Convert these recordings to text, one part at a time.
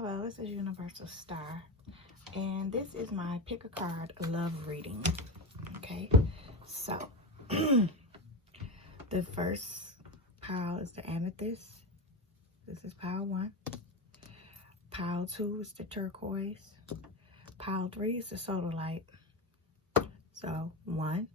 Hello, this is Universal Star, and this is my pick a card love reading. Okay, so the first pile is the amethyst. This is pile 1. Pile 2 is the turquoise. Pile 3 is the sodalite. So 1,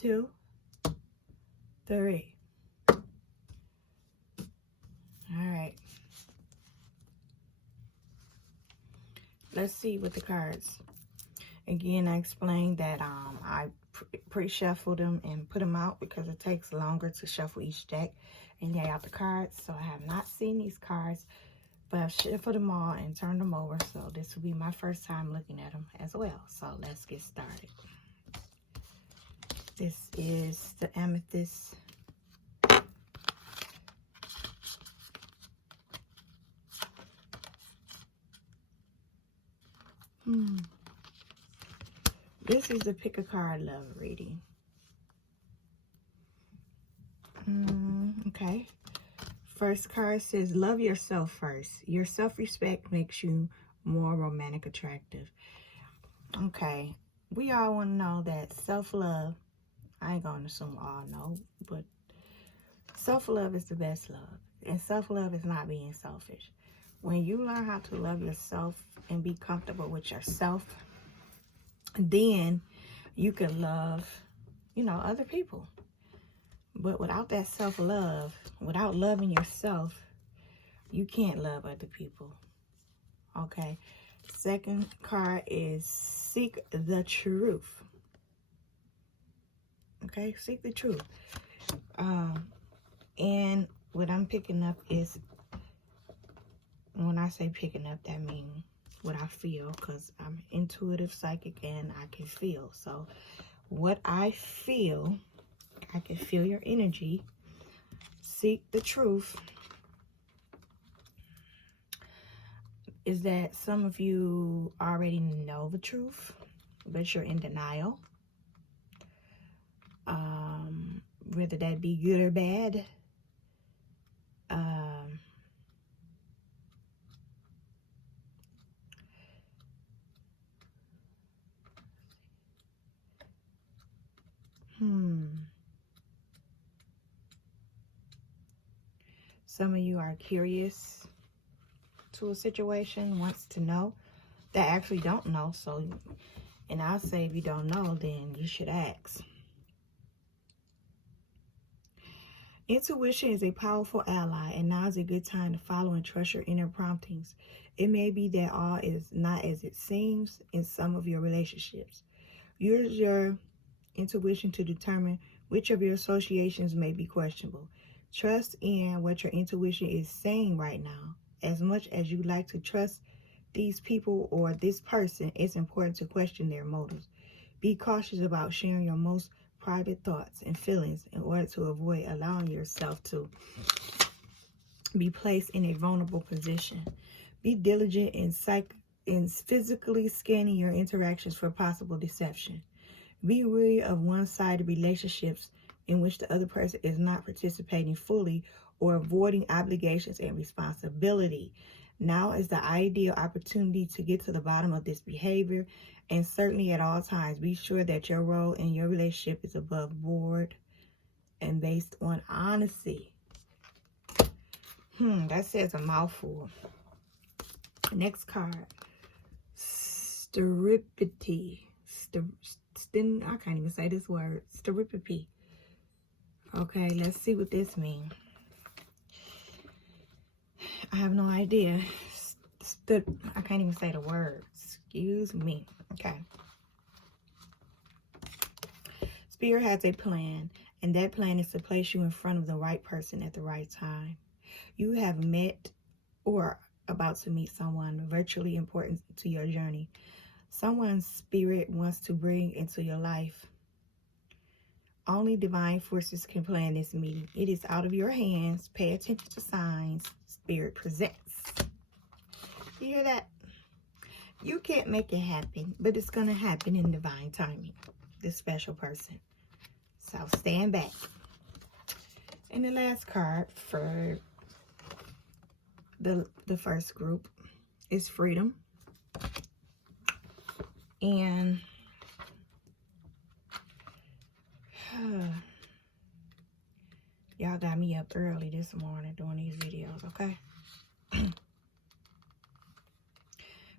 2, 3. All right. Let's see what the cards. Again, I explained that I pre-shuffled them and put them out because it takes longer to shuffle each deck and lay out the cards. So I have not seen these cards, but I've shuffled them all and turned them over. So this will be my first time looking at them as well. So let's get started. This is the amethyst. This is the pick a card love reading. Okay. First card says, love yourself first. Your self-respect makes you more romantic attractive. Okay. We all want to know that self-love, I ain't going to assume all know, but self-love is the best love. And self-love is not being selfish. When you learn how to love yourself and be comfortable with yourself, then you can love, other people. But without that self-love, without loving yourself, you can't love other people. Okay. Second card is seek the truth. Okay. Seek the truth. And what I'm picking up is, when I say picking up, that means what I feel, because I'm intuitive, psychic, and I can feel. So what I feel, I can feel your energy. Seek the truth is that some of you already know the truth, but you're in denial. Whether that be good or bad. Some of you are curious to a situation, wants to know, that actually don't know. So, and I'll say if you don't know, then you should ask. Intuition is a powerful ally, and now is a good time to follow and trust your inner promptings. It may be that all is not as it seems in some of your relationships. Use your intuition to determine which of your associations may be questionable. Trust in what your intuition is saying right now. As much as you like to trust these people or this person, it's important to question their motives. Be cautious about sharing your most private thoughts and feelings in order to avoid allowing yourself to be placed in a vulnerable position. Be diligent in physically scanning your interactions for possible deception. Be wary of one-sided relationships in which the other person is not participating fully or avoiding obligations and responsibility. Now is the ideal opportunity to get to the bottom of this behavior, and certainly at all times, be sure that your role in your relationship is above board and based on honesty. That says a mouthful. Next card. Steripity. I can't even say this word. Steripity. Okay, let's see what this means. I have no idea. I can't even say the word. Excuse me. Okay. Spirit has a plan, and that plan is to place you in front of the right person at the right time. You have met or about to meet someone virtually important to your journey. Someone's spirit wants to bring into your life. Only divine forces can plan this meeting. It is out of your hands. Pay attention to signs Spirit presents. You hear that? You can't make it happen, but it's going to happen in divine timing. This special person. So stand back. And the last card for The first group is freedom. And y'all got me up early this morning doing these videos, okay?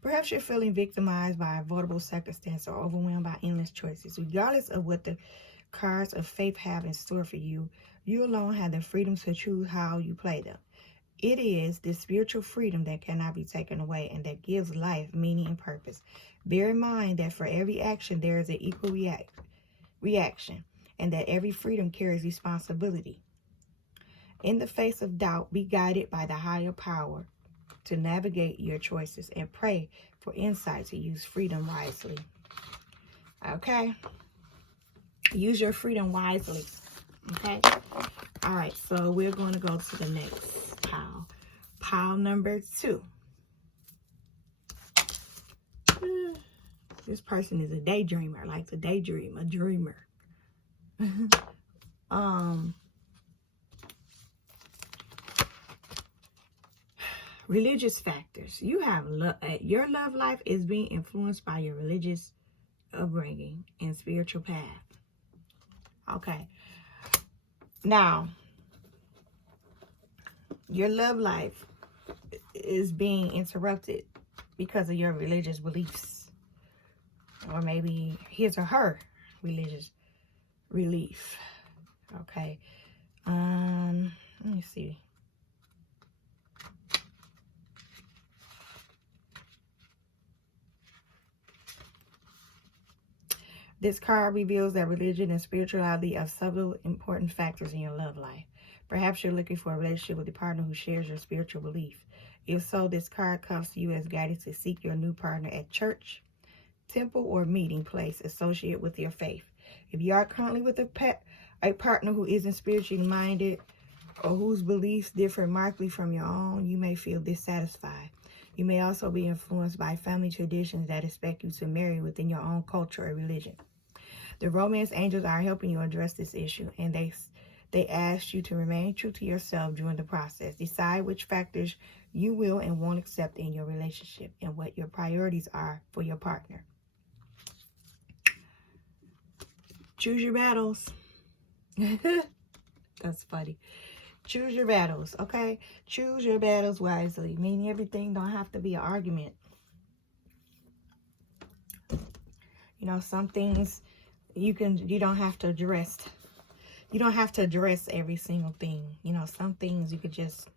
Perhaps you're feeling victimized by avoidable circumstance or overwhelmed by endless choices. Regardless of what the cards of faith have in store for you, you alone have the freedom to choose how you play them. It is this spiritual freedom that cannot be taken away and that gives life meaning and purpose. Bear in mind that for every action there is an equal reaction, and that every freedom carries responsibility. In the face of doubt, be guided by the higher power to navigate your choices and pray for insight to use freedom wisely. Okay? Use your freedom wisely. Okay? All right, so we're going to go to the next pile. Pile number 2. This person is a daydreamer, likes to daydream, a dreamer. Religious factors. You have your love life is being influenced by your religious upbringing and spiritual path. Okay. Now, your love life is being interrupted because of your religious beliefs, or maybe his or her religious belief. Okay. Let me see. This card reveals that religion and spirituality are several important factors in your love life. Perhaps you're looking for a relationship with a partner who shares your spiritual belief. If so, this card comes to you as guidance to seek your new partner at church, temple, or meeting place associated with your faith. If you are currently with a partner who isn't spiritually minded or whose beliefs differ markedly from your own, you may feel dissatisfied. You may also be influenced by family traditions that expect you to marry within your own culture or religion. The romance angels are helping you address this issue, and they ask you to remain true to yourself during the process. Decide which factors you will and won't accept in your relationship and what your priorities are for your partner. Choose your battles. That's funny. Choose your battles, okay? Choose your battles wisely, meaning everything don't have to be an argument. You know, some things you don't have to address. You don't have to address every single thing. You know, some things you could just,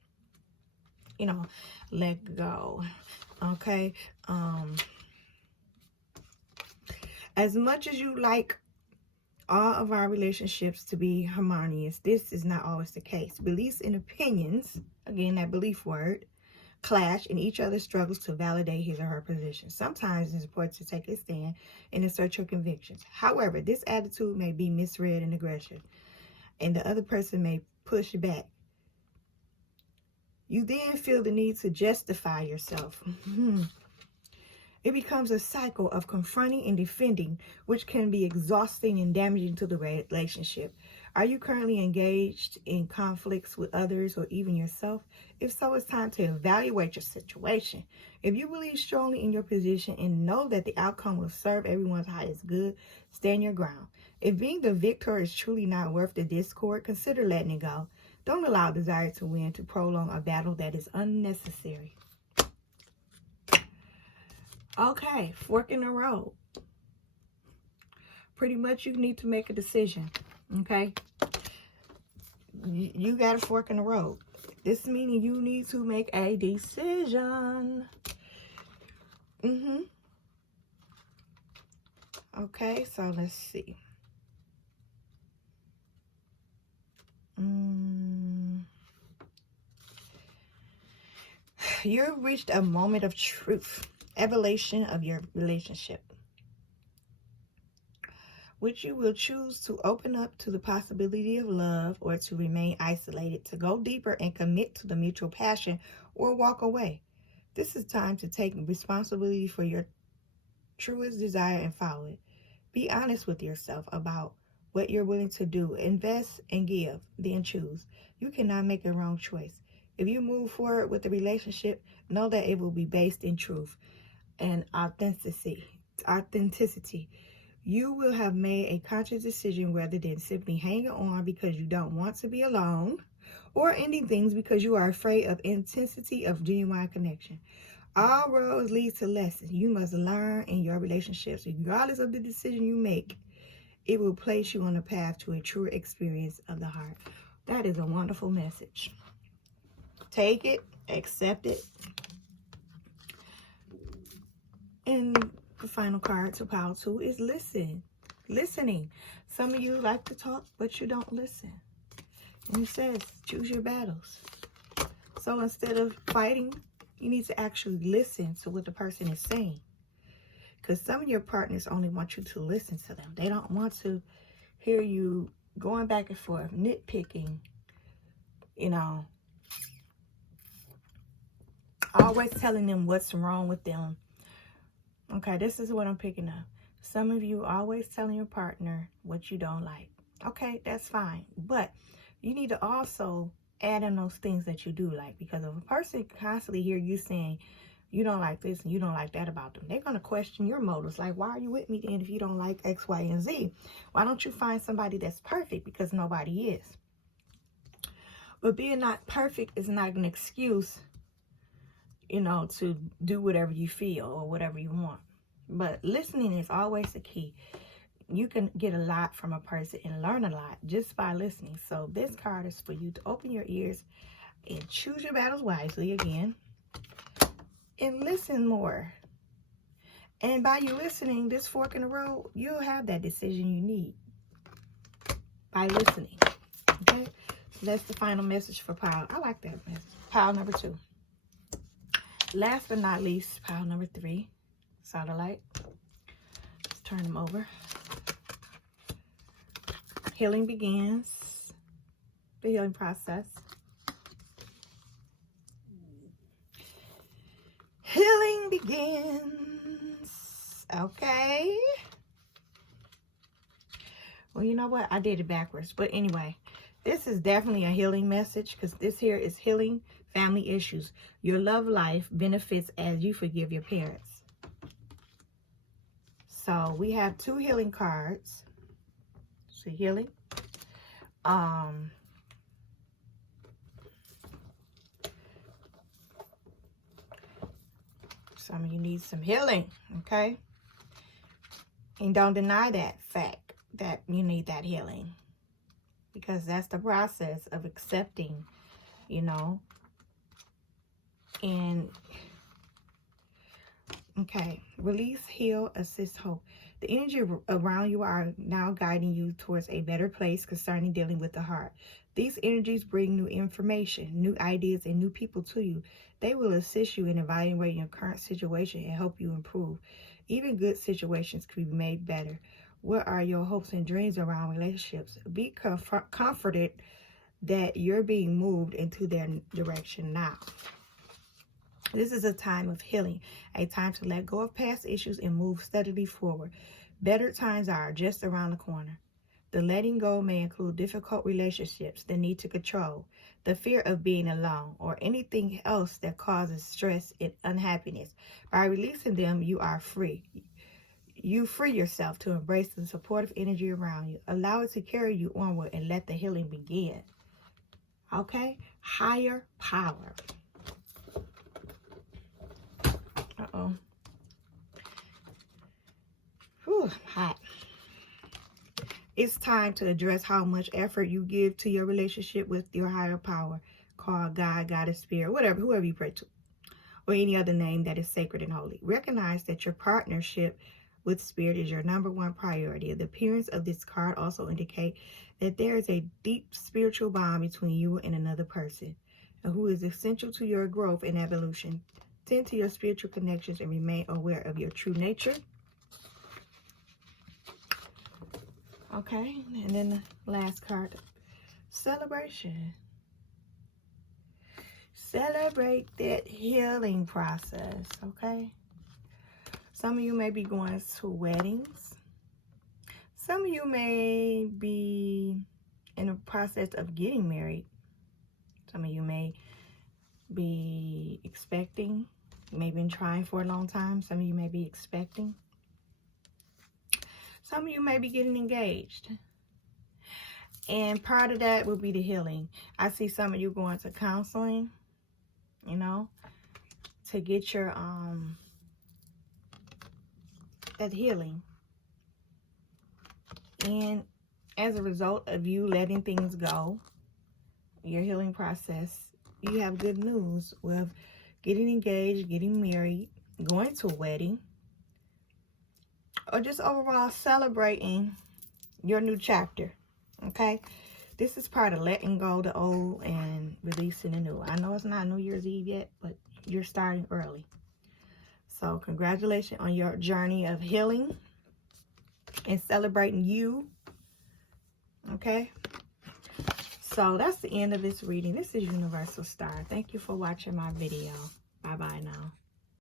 you know, let go. Okay? As much as you like all of our relationships to be harmonious, this is not always the case. Beliefs and opinions, again, that belief word, clash, and each other struggles to validate his or her position. Sometimes it's important to take a stand and assert your convictions. However, this attitude may be misread and aggressive, and the other person may push back. You then feel the need to justify yourself. It becomes a cycle of confronting and defending, which can be exhausting and damaging to the relationship. Are you currently engaged in conflicts with others or even yourself? If so, it's time to evaluate your situation. If you believe strongly in your position and know that the outcome will serve everyone's highest good, stand your ground. If being the victor is truly not worth the discord, consider letting it go. Don't allow desire to win to prolong a battle that is unnecessary. Okay, fork in the road. Pretty much you need to make a decision, okay? You got a fork in the road. This meaning you need to make a decision. Okay, so let's see. You've reached a moment of truth. Evaluation of your relationship, which you will choose to open up to the possibility of love or to remain isolated, to go deeper and commit to the mutual passion or walk away. This is time to take responsibility for your truest desire and follow it. Be honest with yourself about what you're willing to do. Invest and give, then choose. You cannot make a wrong choice. If you move forward with the relationship, know that it will be based in truth and authenticity. You will have made a conscious decision rather than simply hanging on because you don't want to be alone, or ending things because you are afraid of intensity of genuine connection. All roads lead to lessons you must learn in your relationships. Regardless of the decision you make, it will place you on a path to a true experience of the heart. That is a wonderful message. Take it, accept it. And the final card to pile 2 is listening. Some of you like to talk, but you don't listen. And it says, choose your battles. So instead of fighting, you need to actually listen to what the person is saying. Because some of your partners only want you to listen to them. They don't want to hear you going back and forth, nitpicking, always telling them what's wrong with them. Okay, this is what I'm picking up. Some of you always telling your partner what you don't like. Okay, that's fine. But you need to also add in those things that you do like. Because if a person constantly hear you saying you don't like this and you don't like that about them, they're going to question your motives. Like, why are you with me then if you don't like X, Y, and Z? Why don't you find somebody that's perfect? Because nobody is. But being not perfect is not an excuse, to do whatever you feel or whatever you want. But listening is always the key. You can get a lot from a person and learn a lot just by listening. So this card is for you to open your ears and choose your battles wisely again. And listen more. And by you listening, this fork in the road, you'll have that decision you need by listening. Okay? So that's the final message for pile. I like that message. Pile number 2. Last but not least, pile number 3. Satellite. Let's turn them over. Healing begins. The healing process. Healing begins. Okay. Well, you know what? I did it backwards. But anyway, this is definitely a healing message because this here is healing family issues. Your love life benefits as you forgive your parents. So we have 2 healing cards. See, healing. Some of you need some healing, okay? And don't deny that fact that you need that healing. Because that's the process of accepting, And, okay, release, heal, assist, hope. The energy around you are now guiding you towards a better place concerning dealing with the heart. These energies bring new information, new ideas, and new people to you. They will assist you in evaluating your current situation and help you improve. Even good situations can be made better. What are your hopes and dreams around relationships? Be comforted that you're being moved into their direction now. This is a time of healing, a time to let go of past issues and move steadily forward. Better times are just around the corner. The letting go may include difficult relationships, the need to control, the fear of being alone, or anything else that causes stress and unhappiness. By releasing them, you are free. You free yourself to embrace the supportive energy around you. Allow it to carry you onward and let the healing begin. Okay? Higher power. Uh-oh. Whew, hot. It's time to address how much effort you give to your relationship with your higher power, called God, Goddess, Spirit, whoever you pray to, or any other name that is sacred and holy. Recognize that your partnership with Spirit is your #1 priority. The appearance of this card also indicate that there is a deep spiritual bond between you and another person, who is essential to your growth and evolution. Tend to your spiritual connections and remain aware of your true nature. Okay, and then the last card, celebration. Celebrate that healing process, okay? Some of you may be going to weddings. Some of you may be in the process of getting married. Some of you may be expecting. You may have been trying for a long time. Some of you may be expecting. Some of you may be getting engaged. And part of that will be the healing. I see some of you going to counseling, you know, to get your that healing. And as a result of you letting things go, your healing process, you have good news with getting engaged, getting married, going to a wedding, or just overall celebrating your new chapter. Okay? This is part of letting go the old and releasing the new. I know it's not New Year's Eve yet, but you're starting early. So congratulations on your journey of healing and celebrating you. Okay? So that's the end of this reading. This is Universal Star. Thank you for watching my video. Bye-bye now.